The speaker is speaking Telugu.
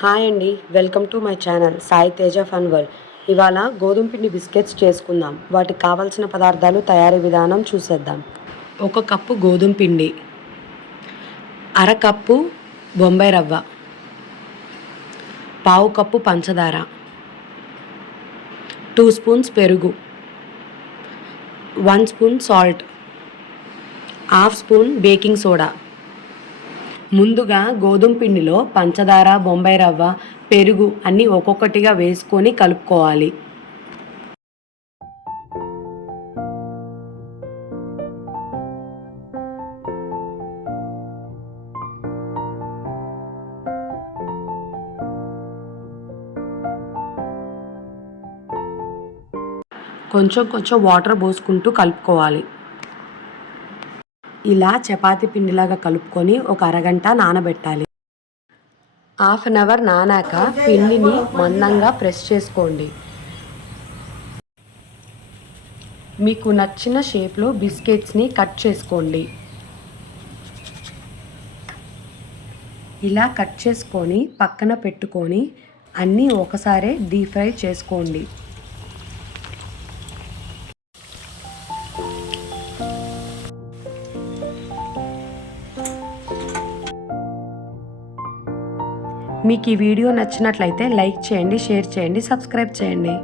హాయ్ అండి, welcome to my channel Sai Teja fun world. ఇవాళ గోధుమ పిండి బిస్కెట్స్ చేసుకుందాం. వాటికి కావాల్సిన పదార్థాలు, తయారీ విధానం చూసేద్దాం. 1 కప్పు గోధుమ పిండి, అర కప్పు బొంబాయి రవ్వ, పావు కప్పు పంచదార, 2 స్పూన్స్ పెరుగు, 1 spoon salt, half spoon baking soda. ముందుగా గోధుమ పిండిలో పంచదార, బొంబాయి రవ్వ, పెరుగు అన్నీ ఒక్కొక్కటిగా వేసుకొని కలుపుకోవాలి. కొంచెం కొంచెం వాటర్ పోసుకుంటూ కలుపుకోవాలి. ఇలా చపాతీ పిండిలాగా కలుపుకొని ఒక అరగంట నానబెట్టాలి. హాఫ్ అన్ అవర్ నానాక పిండిని మందంగా ప్రెస్ చేసుకోండి. మీకు నచ్చిన షేప్లో బిస్కెట్స్ని కట్ చేసుకోండి. ఇలా కట్ చేసుకొని పక్కన పెట్టుకొని అన్నీ ఒకసారి డీప్ ఫ్రై చేసుకోండి. మీకు ఈ వీడియో నచ్చినట్లయితే లైక్ చేయండి, షేర్ చేయండి, సబ్స్క్రైబ్ చేయండి.